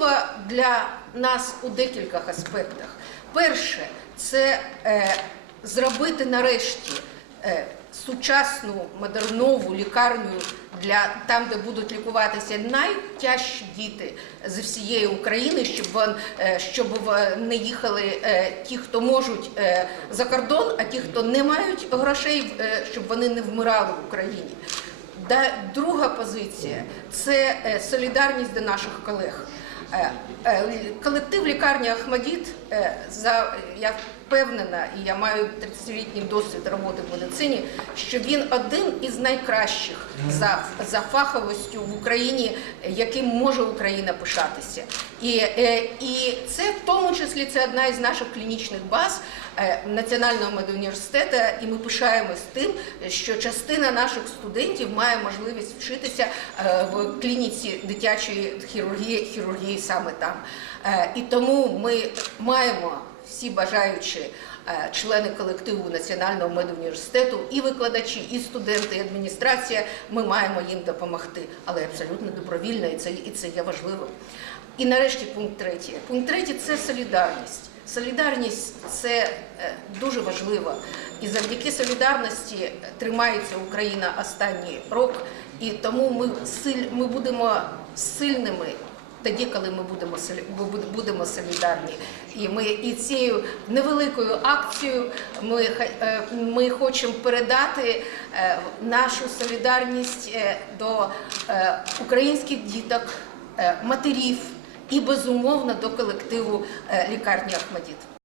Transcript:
важлива для нас у декількох аспектах. Перше, це е, зробити нарешті е, сучасну модернову лікарню для там, де будуть лікуватися найтяжчі діти з всієї України, щоб вон, е, щоб не їхали е, ті, хто можуть е, за кордон, а ті, хто не мають грошей, е, щоб вони не вмирали в Україні. Друга позиція це е, солідарність до наших колег. Е, е, Колектив лікарні Ахмадіт е, я впевнена, і я маю 30-літній досвід роботи в медицині, що він один із найкращих за, за фаховістю в Україні, яким може Україна пишатися. І, це в тому числі це одна із наших клінічних баз Національного медуніверситету, і ми пишаємось тим, що частина наших студентів має можливість вчитися в клініці дитячої хірургії саме там. Е, І тому ми маємо всі бажаючі е, члени колективу Національного медуніверситету, і викладачі, і студенти, і адміністрація. Ми маємо їм допомогти, але абсолютно добровільно, і це, і це є важливо. І нарешті пункт третій. Пункт третій це солідарність. Солідарність це е, дуже важливо. І завдяки солідарності тримається Україна останній рок. І тому ми силь, ми будемо сильними тоді, коли ми будемо будемо солідарні. І ми і цією невеликою акцією ми, е, ми хочемо передати е, нашу солідарність е, до українських діток, матерів і безумовно до колективу лікарні Ахмадіт.